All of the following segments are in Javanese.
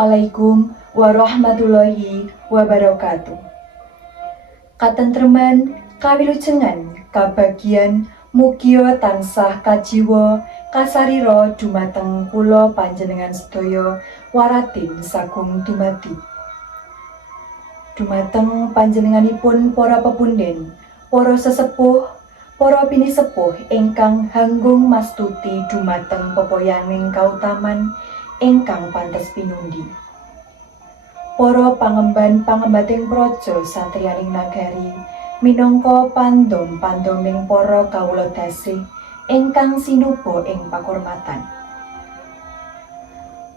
Assalamualaikum warahmatullahi wabarakatuh. Katentreman, kawilujengan, kabagian, mugia tansah kajiwa, kasarira dumateng kula panjenengan sedaya waratin sagung dumadi. Dumateng panjenenganipun para pepunden, para sesepuh, para pinisepuh ingkang hanggung mastuti dumateng pepoyaning kautaman ingkang pantes pinundi. Para pangemban-pangembating praja satriyaning nagari minangka pandom-pandoming para kawula dasih ingkang sinuba ing pakurmatan.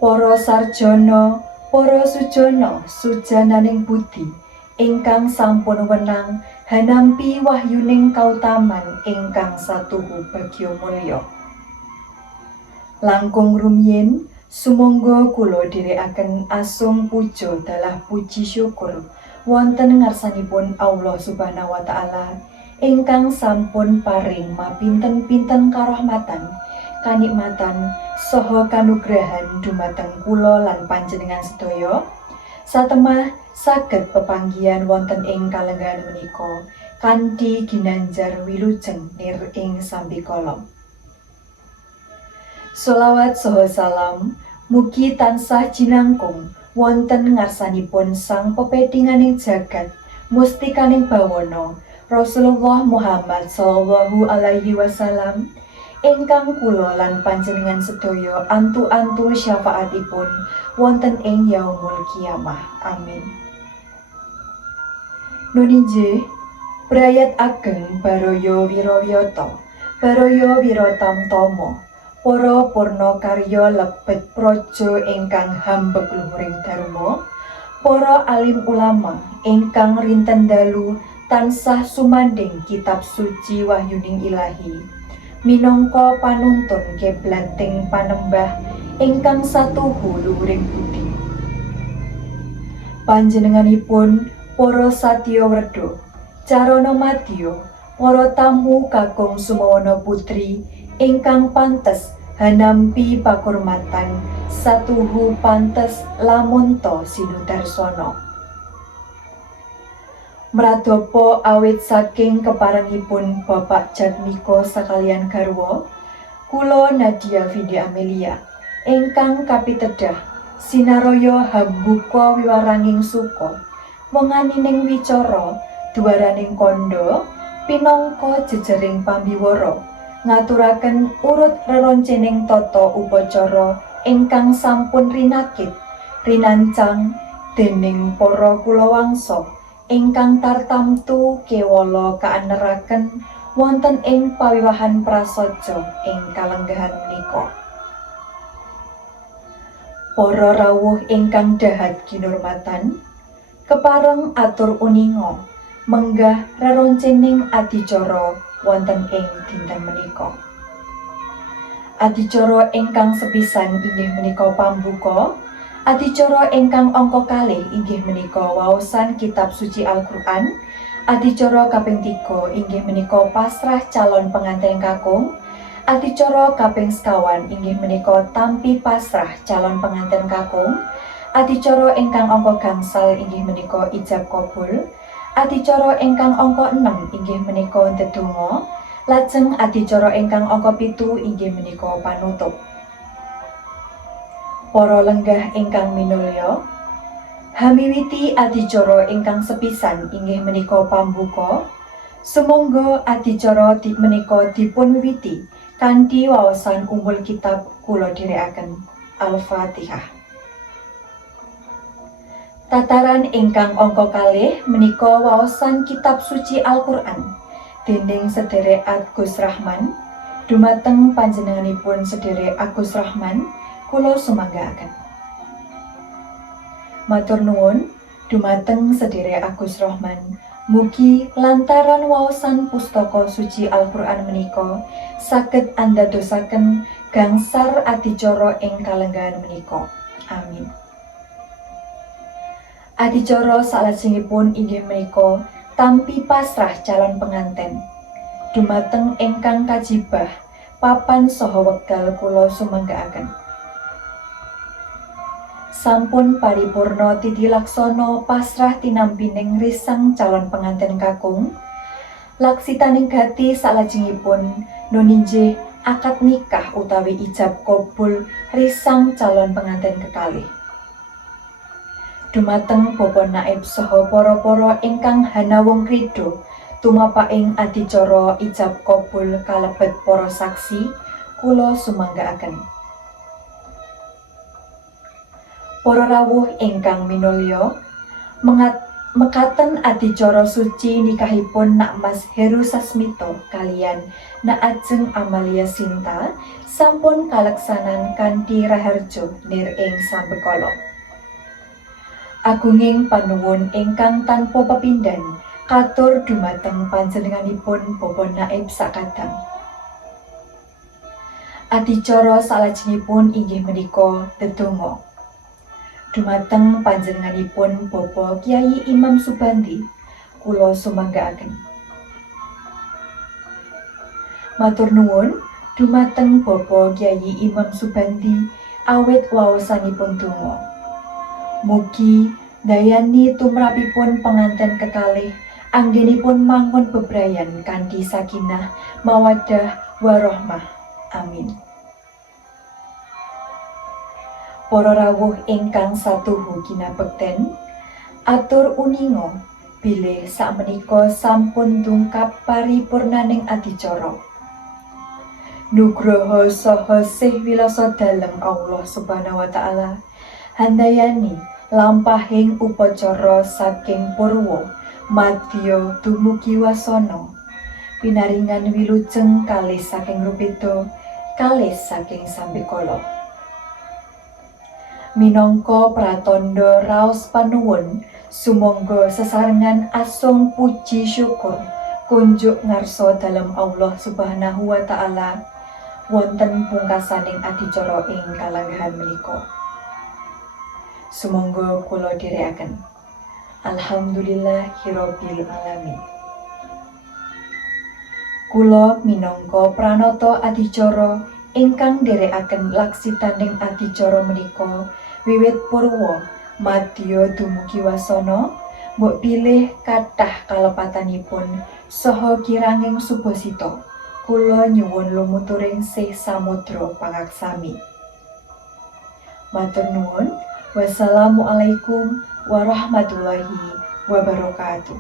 Para sarjana, para sujana sujananing budi ingkang sampun wenang hanampi wahyuning kautaman ingkang satuhu bagya mulya. Langkung rumiyin sumangga kula dherekaken asung puja dalah puji syukur wonten ngarsanipun Allah Subhanahu wa taala ingkang sampun paring mapinten-pinten karahmatan, kanikmatan saha kanugrahan dumateng kula lan panjenengan sedaya satemah saged pepanggihan wonten ing kalenggahan menika kanthi ginanjar wilujeng nir ing sambikala. Sholawat saha salam mugi tansah jinangkung wonten ngarsanipun sang pepedhinganing jagat mustikaning bawana Rasulullah Muhammad sallallahu alaihi wasallam ingkang kula lan panjenengan sedaya antu-antu syafaatipun wonten ing yaumul kiamah. Amin. Nuninje brayat ageng baraya wirawiyata, baraya wiratamtama, para purna karya lebet praja ingkang hambek luhuring dharma, para alim ulama ingkang rinten dalu tansah sumanding kitab suci wahyuning ilahi, minangka panuntun kiblating panembah ingkang satuhu luhuring budi. Panjenenganipun para satya werda, carana madya, para tamu kakung sumawana putri ingkang pantes hanampi pakurmatan satuhu pantes lamunta sinudarsana. Mradapa awit saking keparengipun Bapak Jatmiko sakalian garwa, kula Nadia Vindi Amelia ingkang kapitedah sinaraya hambuka wiwaranging suka wenganining wicara duwaraning kandha pinangka jejering pambiwara ngaturaken urut reroncening tata upacara ingkang sampun rinakit rinancang dening para kulawangsa ingkang tartamtu kewala kaaneraken wonten ing pawiwahan prasaja ing kalenggahan menika. Para rawuh ingkang dahat kinurmatan, kepareng atur uninga menggah reroncening adicara wonten ing dinten menika. Adicara ingkang sepisan inggih menika pambuka, adicara ingkang angka kalih inggih menika waosan kitab suci Al-Qur'an, adicara kaping 3 inggih menika pasrah calon pengantin kakung, adicara kaping 50 inggih menika tampi pasrah calon pengantin kakung, adicara ingkang angka gangsal inggih menika ijab kabul, adicara ingkang angka 6 inggih menika ndedonga, lajeng adicara ingkang angka 7 inggih menika panutup. Para lenggah ingkang minulya, hamiwiti adicara ingkang sepisan inggih menika pambuka, sumangga adicara menika dipunwiwiti kanthi waosan umbul kitab kula dherekaken Al-Fatihah. Tataran ingkang angka kalih menika waosan kitab suci Al-Qur'an dening Sederek Agus Rahman. Dumateng panjenenganipun Sederek Agus Rahman kula sumanggaaken. Matur nuwun dumateng Sederek Agus Rahman, mugi lantaran waosan pustaka suci Al-Qur'an menika saged andadosaken gangsar adicara ing kalenggahan menika. Amin. Adicara salajengipun inggih menika tampi pasrah calon penganten dumateng ingkang kajibah papan saha wekdal kula sumanggaaken. sampun paripurna titilaksana pasrah tinampining risang calon pengantin kakung. Laksitaning gati salajengipun nuninjih akad nikah utawi ijab kabul risang calon pengantin kekalih. Dumateng Bapak Naib saha para-para ingkang hanawung krida tumapaking adicara ijab kabul kalebet para saksi, kula sumanggaaken. Para rawuh ingkang minulya, mekaten adicara suci nikahipun Nak Mas Heru Sasmito kaliyan Nak Ajeng Amalia Sinta sampun kaleksanan kanthi raharja nir ing sambekala. Agunging panuwun ingkang tanpa pepindhan katur dumateng panjenenganipun Bapak Naib sakadang. Adicara salajengipun inggih menika dedonga. Dumateng panjenenganipun Bapak Kyai Imam Subandi, kula sumanggaaken. Matur nuwun dumateng Bapak Kyai Imam Subandi awit waosanipun donga. Mugi dayani tumrapipun pengantin kekalih anggenipun mangun bebrayan kanthi sakinah mawaddah warahmah. Amin. Para rawuh ingkang satuhu kinabekten, atur uninga bilih sakmenika sampun dungkap paripurnaning adicara. Nugroho saha sih wilasa dalem Allah Subhanahu wa taala handayani lampahing upacara saking purwa madya dumugi wasana pinaringan wilujeng kalih saking rupita kalih saking sambekala. Minangka pratandha raos panuwun sumangga sesarengan asung puji syukur kunjuk ngarsa dalem Allah Subhanahu wa taala wonten pungkasaning adicara ing kalanggahan menika. Sumangga kula dherekaken. Alhamdulillahirabbil alamin. Kula minangka pranata adicara ingkang nderekaken laksitaning adicara menika wiwit purwa madya dumugi wasana mbok pilih kathah kalepatanipun saha kiranging subasita kula nyuwun lumuturing sih samudra pangaksami. Matur nuwun. Wassalamualaikum warahmatullahi wabarakatuh.